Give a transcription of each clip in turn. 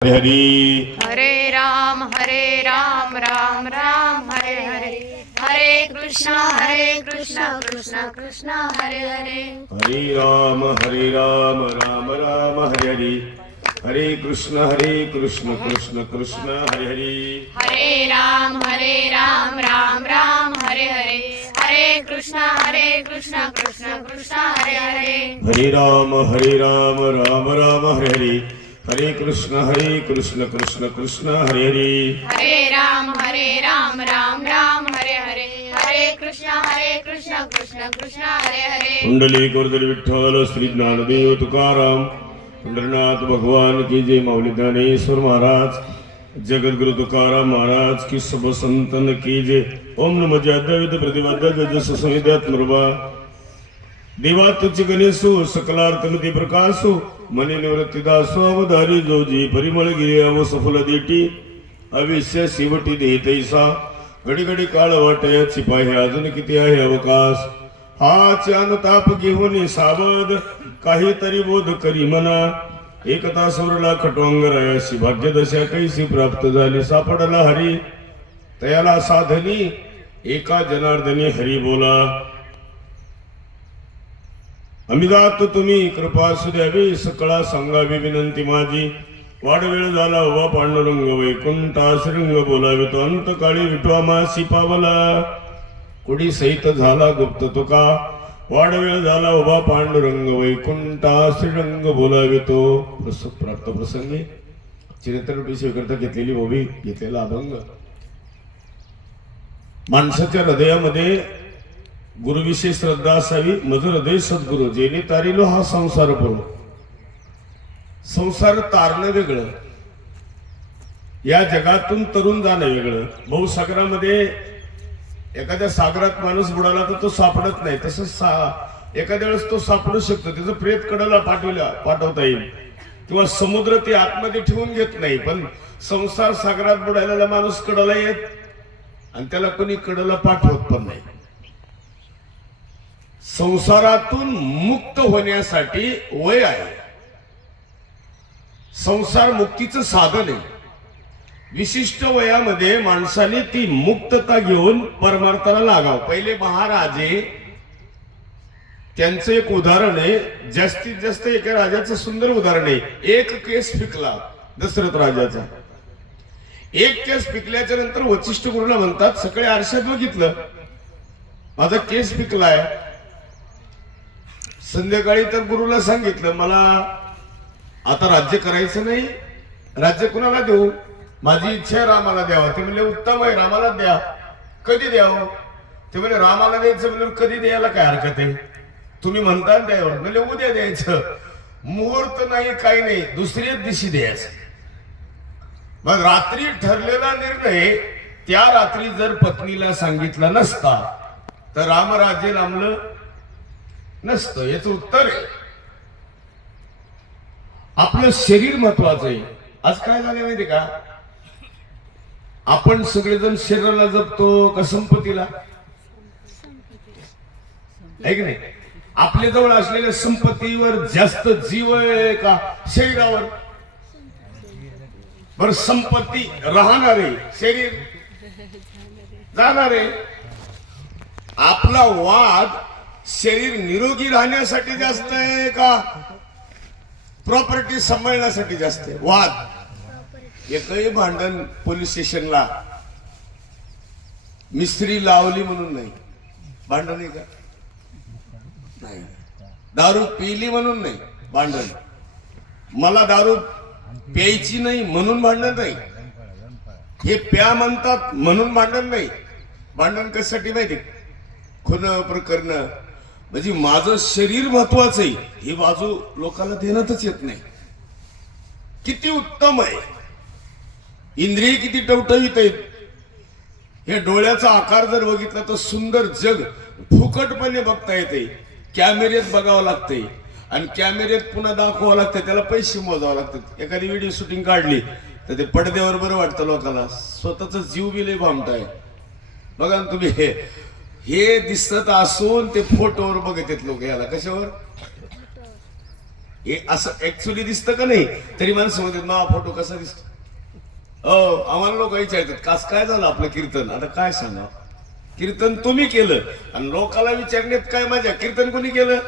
हरी हरे राम राम राम हरे हरे, हरे कृष्ण कृष्ण कृष्ण हरे हरे। हरे राम राम राम हरे हरे, हरे कृष्ण कृष्ण कृष्ण हरे हरे। हरे राम राम राम हरे हरे, हरे कृष्ण कृष्ण कृष्ण हरे हरे। हरे राम राम राम हरे हरे, हरे कृष्ण कृष्ण कृष्ण हरे हरे। हरे राम राम राम हरे हरे, हरे कृष्ण कृष्ण कृष्ण हरे हरे। कुंडली गुरुदेव विठ्ठल श्री ज्ञानदेव तुकाराम पंढरनाथ भगवान की जय। माऊली ज्ञानेश्वर महाराज, जगद्गुरु तुकाराम महाराज की, सब संतन की जय। ओम नमः जाद्यविद प्रतिपद्य जस संविद्यात्मरूपा देवा तुझ गणेशो सकलार्थमती प्रकाशो मने निवृत्ती दासो अवधारी जोजी परिमळ गिरे अव सफल देटी अविश्य शिवटी देतैसा घडी घडी काळ वाटया चिपाहे अजून किती आहे अवकाश। हा अनुताप घेऊन सावध काहीतरी बोध करी मना एक तासवरला खटवांगरायाशी भाग्यदशा कैसी प्राप्त झाली सापडला हरी तयाला साधनी एका जनार्दनी हरी बोला। अमिदात तुम्ही कृपा सुद्यावी सकळा सांगावी विनंती माझी वाडवेळ झाला उभा पांडुरंग वैकुंठा श्रृंग बोलावितो अंतकाळी विठवा मासी पावला कुडी सहित झाला गुप्त तुका वाडवेळ झाला उभा पांडुरंग वैकुंठा श्रीरंग बोलावितो। प्राप्त प्रसंगी चरित्र स्वीकारता घेतलेली ओवी घेतलेला अभंग माणसाच्या हृदयामध्ये गुरुविषयी श्रद्धा असावी। मज हृदय सद्गुरु जेने तारिलो हा संसार पुरो। संसार तारणं वेगळं, या जगातून तरुण जाणं वेगळं। बहुसागरामध्ये एखाद्या सागरात माणूस बुडाला तर तो सापडत नाही, तसं एखाद्या वेळेस तो सापडू शकतो, त्याचं प्रेत कडेला पाठवता येईल किंवा समुद्र ते आतमध्ये ठेवून घेत नाही, पण संसार सागरात बुडायला माणूस कडेला येत आणि त्याला कोणी कडेला पाठवत पण नाही। संसारातून मुक्त होण्यासाठी वय आहे, संसार मुक्तीचं साधन आहे। विशिष्ट वयामध्ये माणसाने ती मुक्तता घेऊन परमार्थाला लागावं। पहिले महाराजे त्यांचं एक उदाहरण आहे, जास्तीत जास्त एका राजाचं सुंदर उदाहरण आहे। एक केस पिकला दशरथ राजाचा, एक केस पिकल्याच्या नंतर वशिष्ठ गुरुला म्हणतात सकाळी आरशात बघितलं माझा केस पिकलाय। संध्याकाळी तर गुरुला सांगितलं मला आता राज्य करायचं नाही, राज्य कुणाला देऊ, माझी इच्छा आहे रामाला द्यावा। ते म्हणले उत्तम आहे, रामाला द्या। कधी द्यावं, ते म्हणजे रामाला द्यायचं म्हणजे कधी द्यायला काय हरकत आहे, तुम्ही म्हणता द्यावं, म्हणजे उद्या द्यायचं, मुहूर्त नाही काही नाही, दुसऱ्याच दिवशी द्यायचं। मग रात्री ठरलेला निर्णय त्या रात्री जर पत्नीला सांगितला नसता तर रामराज्य लांबलं नसतं। याचं उत्तर आहे आपलं शरीर महत्वाचं आहे। आज काय झालं माहिती का, आपण सगळेजण शरीराला जपतो का संपत्तीला, आहे की नाही? आपल्या जवळ असलेल्या संपत्तीवर जास्त जीव आहे का शरीरावर? बर संपत्ती राहणार आहे, शरीर जाणार आहे। आपला वाद शरीर निरोगी राहण्यासाठी जास्त आहे का प्रॉपर्टी सांभाळण्यासाठी जास्त आहे? वाद एकही भांडण पोलीस स्टेशनला मिस्त्री लावली म्हणून नाही भांडण आहे का? नाही। दारू पिली म्हणून नाही भांडण, मला दारू प्यायची नाही म्हणून भांडण नाही, हे प्या म्हणतात म्हणून भांडण नाही। भांडण कशासाठी माहिती, खून प्रकरण, म्हणजे माझं शरीर महत्वाचं आहे ही बाजू लोकांना देण्यातच येत नाही। किती उत्तम आहे, इंद्रिय किती टवटवीत आहेत। या डोळ्याचा आकार जर बघितला तर सुंदर जग फुकटपणे बघता येते, कॅमेऱ्यात बघावं लागते आणि कॅमेऱ्यात पुन्हा दाखवावं लागतं, त्याला पैसे मोजावं लागतात। एखादी व्हिडिओ शूटिंग काढली तर ते पडद्यावर बरं वाटतं लोकांना, स्वतःचा जीव बी लय भामटा आहे बघा ना तुम्ही। हे दिसत असून ते फोटोवर बघत आहेत लोक, याला कशावर हे असं ऍक्च्युली दिसतं का नाही? तरी माणसं म्हणतात ना फोटो कसा दिसतो. हो, आम्हाला लोक विचारतात कास काय झालं आपलं कीर्तन. आता काय सांगा, कीर्तन तुम्ही केलं आणि लोकाला विचारण्यात काय मजा. कीर्तन कोणी केलं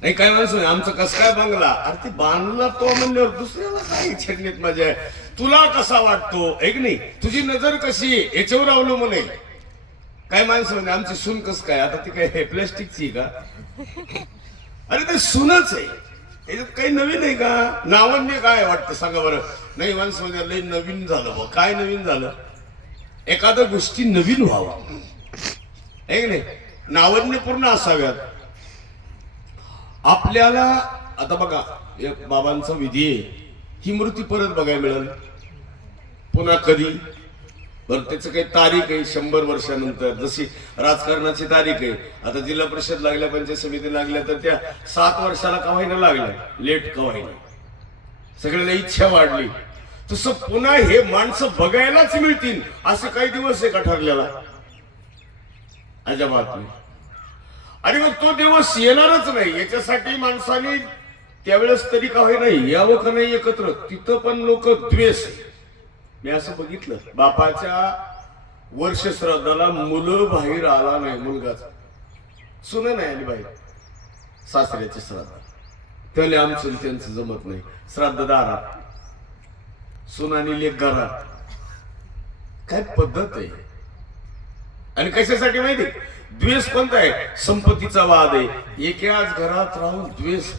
नाही. काय माणसं आमचं कस काय बांगला. अरे ते बांधला तो म्हणल्यावर दुसऱ्याला काय विचारण्यात मजा आहे. तुला कसा वाटतो एक नाही, तुझी नजर कशी आहे याच्यावर अवलंबून आहे. काय माणसं म्हणजे आमची सून कस काय. आता ती काय प्लॅस्टिकची का. अरे ते सूनच आहे, याच्यात काही नवीन आहे का. नावन्य काय वाटतं सांगा बरं. नाही माणसं म्हणजे लई नवीन झालं बा. काय नवीन झालं. एखाद्या गोष्टी नवीन व्हावा आहे की नाही, नावन्यपूर्ण असाव्यात. आपल्याला आता बघा एक बाबांचा विधी आहे, ही मूर्ती परत बघायला मिळेल पुन्हा कधी. बरं त्याचं काही तारीख आहे 100 वर्षानंतर. जशी राजकारणाची तारीख आहे. आता जिल्हा परिषद लागल्या, पंचायत समिती लागल्या, तर त्या 7 वर्षाला का होईना लागल्या, लेट का होईना. सगळ्याला इच्छा वाढली. तसं पुन्हा हे माणसं बघायलाच मिळतील असं काही दिवस आहे का ठरलेला. अजिबात नाही. आणि मग तो दिवस येणारच नाही. याच्यासाठी माणसाने त्यावेळेस तरी का होईना यावं का नाही एकत्र. तिथं पण लोक द्वेष. मी असं बघितलं, बापाच्या वर्ष श्राद्धाला मुलं बाहेर आला नाही. मुलगाचा सुन नाही आली बाहेर सासऱ्याच्या श्राद्धात. त्याले आमचं त्यांचं जमत नाही. श्राद्ध दारात, सुनानी लेक घरात. काय पद्धत आहे. आणि कशासाठी माहिती, द्वेष कोणता आहे. संपत्तीचा वाद आहे. एकाच घरात राहून द्वेष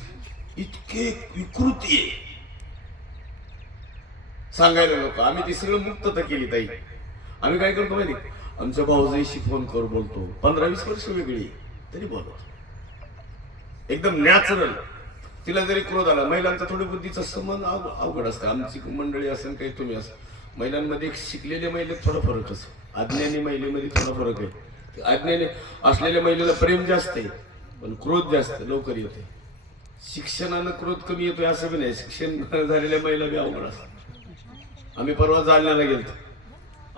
इतके विकृती आहे. सांगायला लोक आम्ही ती सगळं मुक्तता केली ताई. आम्ही काय करतो माहिती, आमच्या भाऊजाईशी फोन करून बोलतो. 15-20 वर्ष वेगळी तरी बोलतो एकदम नॅचरल. तिला जरी क्रोध आला, महिलांचा थोडी बुद्धीचा संबंध अवघड असतं. आमची मंडळी असेल काही तुम्ही असं, महिलांमध्ये शिकलेल्या महिलेत थोडा फरक असतो, अज्ञानी महिलेमध्ये थोडा फरक आहे. अज्ञानी असलेल्या महिलेला प्रेम जास्त आहे पण क्रोध जास्त लवकर येते. शिक्षणानं क्रोध कमी येतोय असं बी नाही. शिक्षण झालेल्या महिला बी अवघड असतात. आम्ही परवा जालन्याला गेलो,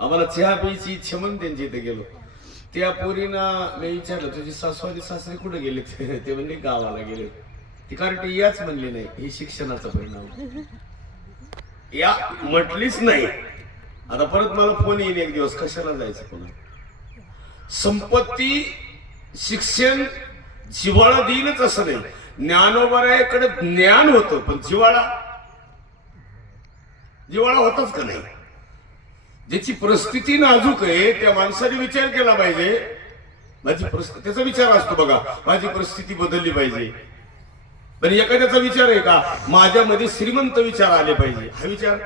आम्हाला चहा प्यायची इच्छा म्हणून त्यांच्या इथे गेलो. त्या पोरीना मी विचारलं तुझी सासू सासरे कुठे गेले. ते म्हणजे गावाला गेले. ती कारण याच म्हणली नाही. ही शिक्षणाचा परिणाम या म्हटलीच नाही. आता परत मला फोन येईल एक दिवस, कशाला जायचं पुन्हा. संपत्ती शिक्षण जिव्हाळा देईलच असं नाही. ज्ञानोबराकडे ज्ञान होतं पण जिव्हाळा होताच का नाही. ज्याची परिस्थिती नाजूक आहे त्या माणसाने विचार केला पाहिजे. माझी परिस्थिती, त्याचा विचार असतो बघा, माझी परिस्थिती बदलली पाहिजे. पण एखाद्याचा विचार आहे का माझ्यामध्ये श्रीमंत विचार आले पाहिजे. हा विचार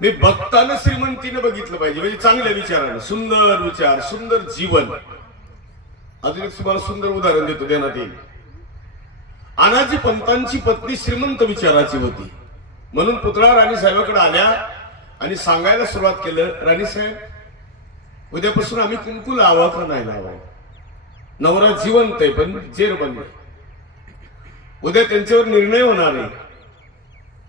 मी बघताना श्रीमंतीने बघितलं पाहिजे, म्हणजे चांगल्या विचारानं. सुंदर विचार, सुंदर जीवन. अजून एक तुम्हाला सुंदर उदाहरण देतो, देण्यात येईल. अनाजी पंतांची पत्नी श्रीमंत विचाराची होती. म्हणून पुतळा राणी साहेबांकडे आल्या आणि सांगायला सुरुवात केलं, राणी साहेब उद्यापासून आम्ही कुंकू लावा का नाही लावा. नवरा जिवंत आहे पण जेर बनले. उद्या त्यांच्यावर निर्णय होणार आहे.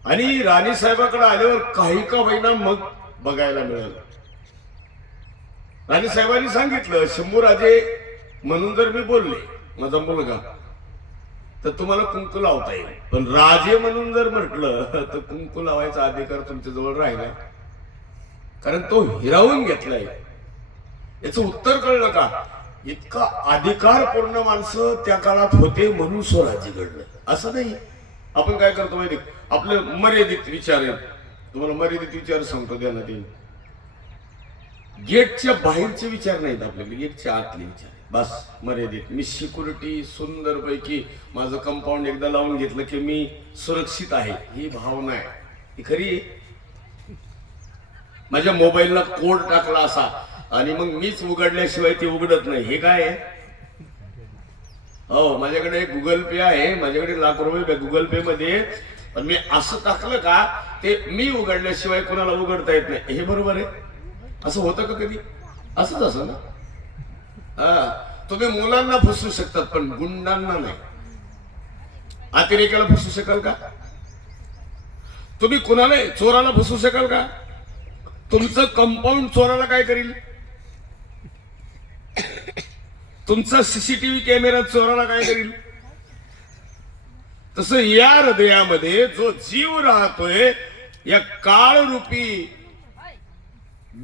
आणि राणी साहेबांकडे आल्यावर काही का होईना मग बघायला मिळालं. राणी साहेबांनी सांगितलं, शंभूराजे म्हणून जर मी बोलले माझा मुलगा तर तुम्हाला कुंकू लावता येईल. पण राजे म्हणून जर म्हटलं तर कुंकू लावायचा अधिकार तुमच्या जवळ राहिला, कारण तो हिरावून घेतलाय. याचं उत्तर कळलं का. इतका अधिकारपूर्ण माणसं त्या काळात होते म्हणून स्वराज्य घडलं असं नाही. आपण काय करतो माहिती, आपलं मर्यादित विचार आहे. तुम्हाला मर्यादित विचार सांगतो देण्यात येईल. गेटच्या बाहेरचे विचार नाहीत आपल्याकडे, गेटच्या आतले विचार बस मर्यादित. मी सिक्युरिटी सुंदर पैकी माझं कंपाऊंड एकदा लावून घेतलं की मी सुरक्षित आहे ही भावना आहे, ही खरी आहे. माझ्या मोबाईलला कोड टाकला असा आणि मग मीच उघडल्याशिवाय ते उघडत नाही, हे काय आहे. हो, माझ्याकडे एक गुगल पे आहे, माझ्याकडे ₹1,00,000 गुगल पे मध्ये. पण मी असं टाकलं का ते मी उघडल्याशिवाय कोणाला उघडता येत नाही, हे बरोबर आहे. असं होतं का कधी. असंच असं ना. तुम्ही मुलांना फसवू शकतात पण गुंडांना नाही. अतिरेकाला फसवू शकाल का. तुम्ही कुणाला चोराला फसवू शकाल का. तुमचं कंपाऊंड चोराला काय करील. तुमचा सीसीटीव्ही कॅमेरा चोराला काय करील. तसं या हृदयामध्ये जो जीव राहतोय या काळरूपी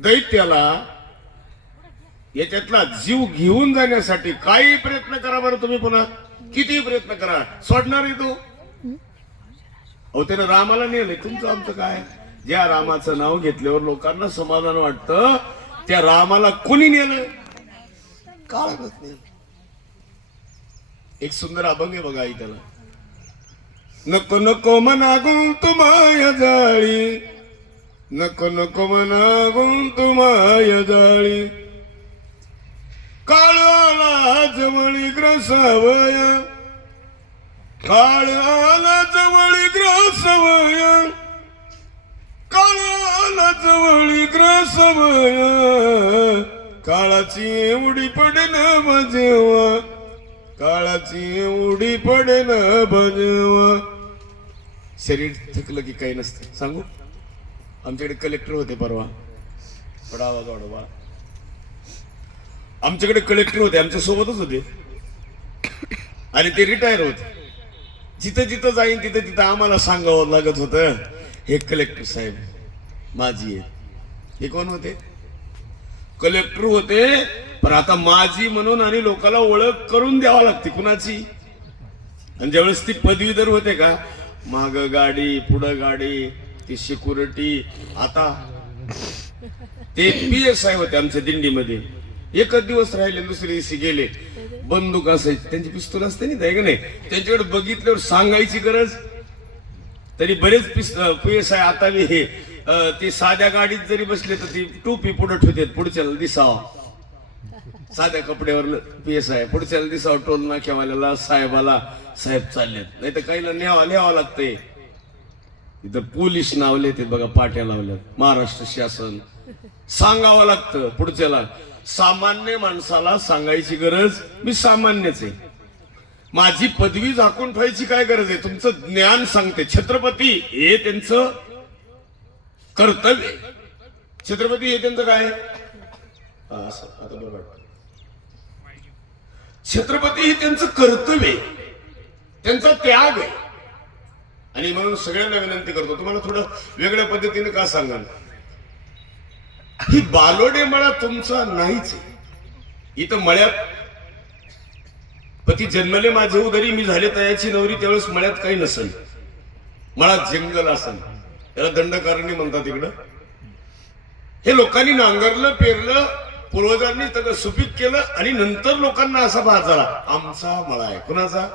दैत्याला याच्यातला जीव घेऊन जाण्यासाठी काही प्रयत्न करा बरं तुम्ही, पुन्हा किती प्रयत्न करा, सोडणार आहे तो? अहो त्यानं रामाला नेलंय, तुमचं आमचं काय? ज्या रामाचं नाव घेतल्यावर लोकांना समाधान वाटतं त्या रामाला कोणी नेलं? काळच नाही. एक सुंदर अभंग आहे बघा, आई त्याला. नको नको मना गुंतुमाय जाळी, नको नको मना गुंतुमाय जाळी, काळाला जवळी ग्रसवया, काळाला जवळी ग्रसवया, काळाला जवळी ग्रसवया, काळाची एवढी पडेन बजेवा, काळाची एवढी पडेन बजेवा. शरीर थकलं की काही नसतं. सांगू, आमच्याकडे कलेक्टर होते परवा, पडावा जोडवा. आमच्याकडे कलेक्टर होते, आमच्या सोबतच होते आणि ते रिटायर होते. जिथं जिथं जाईन तिथं तिथं आम्हाला सांगावं लागत होतं, हे कलेक्टर साहेब माझी आहे. हे कोण होते? कलेक्टर होते, पण आता माझी म्हणून आणि लोकांना ओळख करून द्यावा लागते कुणाची. आणि ज्यावेळेस ती पदवीधर होते का, माग गाडी पुढं गाडी, ती सिक्युरिटी. आता ते PSI होते आमच्या दिंडीमध्ये. एकच दिवस राहिले, दुसऱ्या दिवशी गेले. बंदूक असायची, त्यांची पिस्तूल असते नाही का नाही, त्यांच्याकडे बघितल्यावर सांगायची गरज. तरी बरेच PSI आता बी हे ते साध्या गाडीत जरी बसले तर ती टोपी पुढे ठेवतात, पुढच्याला दिसावं. साध्या कपड्यावर PSI पुढच्याला दिसावं, टोल नाक्यावाल्याला साहेबाला, साहेब चाललेत. नाही तर काहीला न्यावं लागतंय. इथं पोलीस नावले ते बघा, पाट्या लावल्यात, महाराष्ट्र शासन. सांगावं लागतं पुढच्याला. सामान्य माणसाला सांगायची गरज, मी सामान्यच आहे, माझी पदवी झाकून ठेवायची काय गरज आहे? तुमचं ज्ञान सांगते. छत्रपती हे त्यांचं कर्तव्य. छत्रपती हे त्यांचं काय? असं आता बरोबर. छत्रपती हे त्यांचं कर्तव्य, त्यांचा त्याग आहे. आणि म्हणून सगळ्यांना विनंती करतो, तुम्हाला थोडं वेगळ्या पद्धतीने का सांगाल, ही बालोडे मळा तुमचा नाहीच आहे. इथं मळ्यात पती जन्मले माझे उदरी, मी झाले तयाची नवरी, त्यावेळेस मळ्यात काही नसेल, मळ्यात जंगल असेल, त्याला दंडकारणी म्हणतात इकडं. हे लोकांनी नांगरलं, पेरलं, पूर्वजांनी त्याला सुपीक केलं आणि नंतर लोकांना असा भास झाला, आमचा मळा आहे. कुणाचा?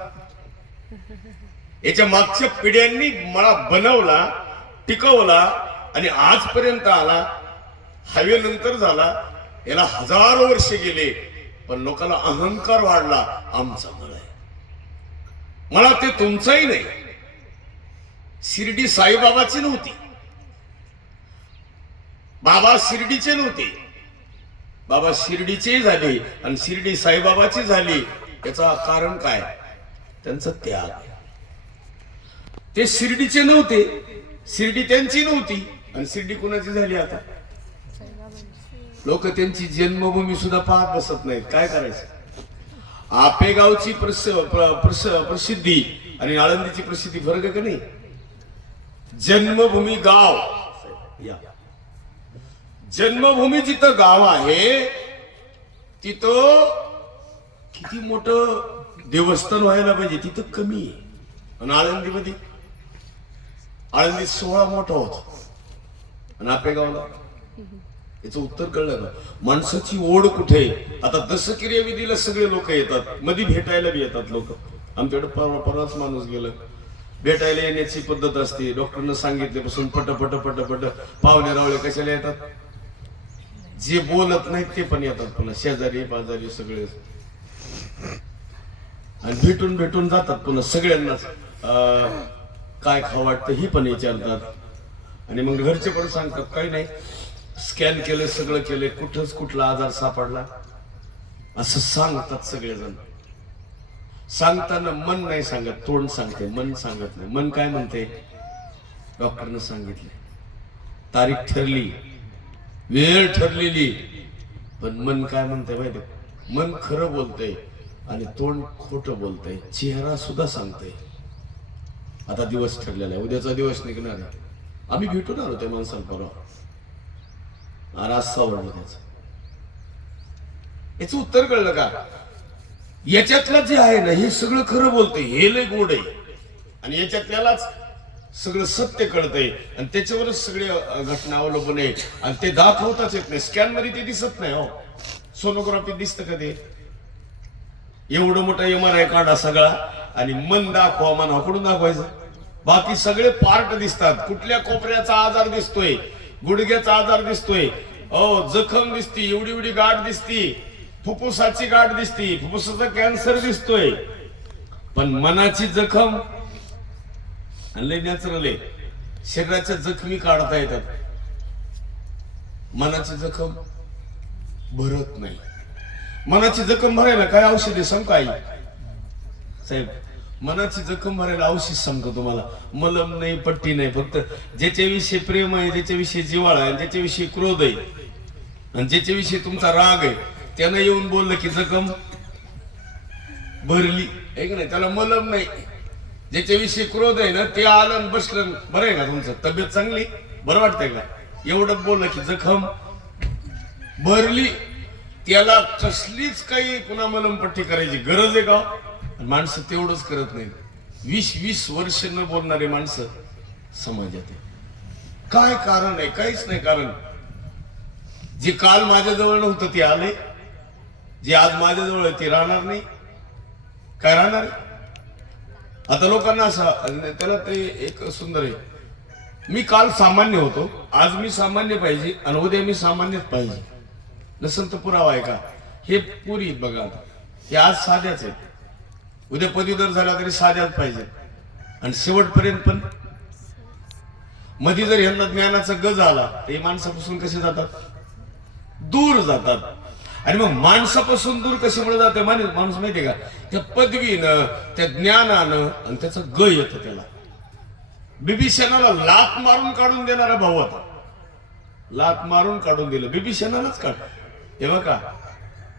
याच्या मागच्या पिढ्यांनी मळा बनवला, टिकवला आणि आजपर्यंत आला. हायवे नंतर झाला, याला हजारो वर्ष गेले, पण लोकांना अहंकार वाढला, आमचा मळा आहे. मला ते तुमचाही नाही. शिर्डी साईबाबाची नव्हती, बाबा शिर्डीचे नव्हते, बाबा शिर्डीचे झाले आणि शिर्डी साईबाबाची झाली. याचं कारण काय? त्यांचा त्याग. ते शिर्डीचे नव्हते, शिर्डी त्यांची नव्हती आणि शिर्डी कुणाची झाली? आता लोक त्यांची जन्मभूमी सुद्धा पाहत बसत नाहीत. काय करायचं? आपेगावची प्रसिद्धी आणि आळंदीची प्रसिद्धी फरक आहे का नाही? जन्मभूमी गाव, जन्मभूमी जिथं गाव आहे तिथं किती मोठं देवस्थान व्हायला पाहिजे, तिथं कमी आहे. आणि आळंदीमध्ये, आळंदीत 16 मोठा होता आणि आपेगावला. याचं उत्तर कळलं का? माणसाची ओढ कुठे? आता दशक्रिया विधीला सगळे लोक येतात, मध्ये भेटायला बी येतात लोक. आमच्याकडे परवाच माणूस गेलं, भेटायला येण्याची पद्धत असते. डॉक्टरनं सांगितल्यापासून पट पाहुणे रावळे कशाला येतात? जे बोलत नाहीत ते पण येतात, पुन्हा शेजारी बाजारी सगळे, आणि भेटून जातात. पुन्हा सगळ्यांनाच काय खावं वाटतं ही पण विचारतात. आणि मग घरचे पण सांगतात, काही नाही, स्कॅन केलं, सगळं केलं, कुठंच कुठला आजार सापडला असं सांगतात सगळेजण. सांगताना मन नाही सांगत, तोंड सांगते, मन सांगत नाही. मन काय म्हणते? डॉक्टरनं सांगितले, तारीख ठरली, वेळ ठरलेली, पण मन काय म्हणते माहिती? मन खरं बोलतंय आणि तोंड खोटं बोलतंय, चेहरा सुद्धा सांगतंय. आता दिवस ठरलेला आहे, उद्याचा दिवस निघणार आहे. आम्ही भेटून आलो त्या माणसाला परवा, रास्ता आवडला त्याचा. याचं उत्तर कळलं का? याच्यातलं जे आहे ना हे सगळं खरं बोलते, हे लय गोड आहे, आणि याच्यातल्यालाच सगळं सत्य कळतंय, आणि त्याच्यावरच सगळे घटना अवलंबून आहे, आणि ते दाखवताच येत नाही. स्कॅन मध्ये ते दिसत नाही. हो, सोनोग्राफी दिसतं का? ते एवढं मोठा MRI काढा सगळा, आणि मन दाखवा, मन हाकडून दाखवायचं, बाकी सगळे पार्ट दिसतात. कुठल्या कोपऱ्याचा आजार दिसतोय, गुडघ्याचा आजार दिसतोय, जखम दिसती, एवढी एवढी गाठ दिसती, फुफ्फुसाची गाठ दिसती, फुफ्फुसाचा कॅन्सर दिसतोय. पण मनाची जखम लय नॅचरल आहे. शरीराच्या जखमी काढता येतात, मनाची जखम भरत नाही. मनाची जखम भरायला काय औषध आहे सांग काय साहेब? मनाची जखम भरायला औषध सांगतो तुम्हाला. मलम नाही, पट्टी नाही, फक्त ज्याच्याविषयी प्रेम आहे, ज्याच्याविषयी जिव्हाळा आहे, ज्याच्याविषयी क्रोध आहे, आणि ज्याच्याविषयी तुमचा राग आहे, त्यानं येऊन बोललं की जखम भरली आहे की नाही. त्याला मलम नाही. ज्याच्याविषयी क्रोध आहे ना, ते आलं बसलं, बरं आहे का तुमचं, तब्येत चांगली, बरं वाटतंय का, एवढं बोललं की जखम भरली. त्याला कसलीच काही पुन्हा मलमपट्टी करायची गरज आहे का? माणसं तेवढंच करत नाही. 20-20 वर्ष न बोलणारे माणसं समाजात आहे. काय कारण आहे? काहीच नाही कारण. जे काल माझ्याजवळ नव्हतं ते आले, जे आज माझ्याजवळ आहे ते राहणार नाही. काय राहणार? आता लोकांना असं, त्याला ते एक सुंदर आहे, मी काल सामान्य होतो, आज मी सामान्य पाहिजे, आणि उद्या मी सामान्यच पाहिजे. नसेल तर पुरावा आहे का? हे पुरी बघा, हे आज साध्याच आहेत, उद्या पदवीधर झाला तरी साध्याच पाहिजे, आणि शेवटपर्यंत पण. मध्ये जर यांना ज्ञानाचा गज आला तर हे माणसापासून कसे जातात? दूर जातात. आणि मग माणसापासून दूर कशामुळे जाते माणूस माहितीये का? त्या पदवीनं, त्या ज्ञानानं, आणि त्याचं ग येतं त्याला. बिभीषणाला लात मारून काढून देणारा भाऊ होता, लात मारून काढून दिलं, बिभीषणालाच काढ. हे बघा,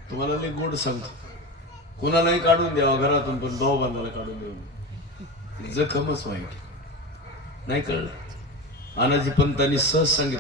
तुम्हाला लई गोड सांगतो, कोणालाही काढून द्यावा घरातून, पण भाऊ बांधाला काढून द्यावं, जखमच वाईट. नाही कळलं? अनाजी पंतांनी सहज सांगितलं.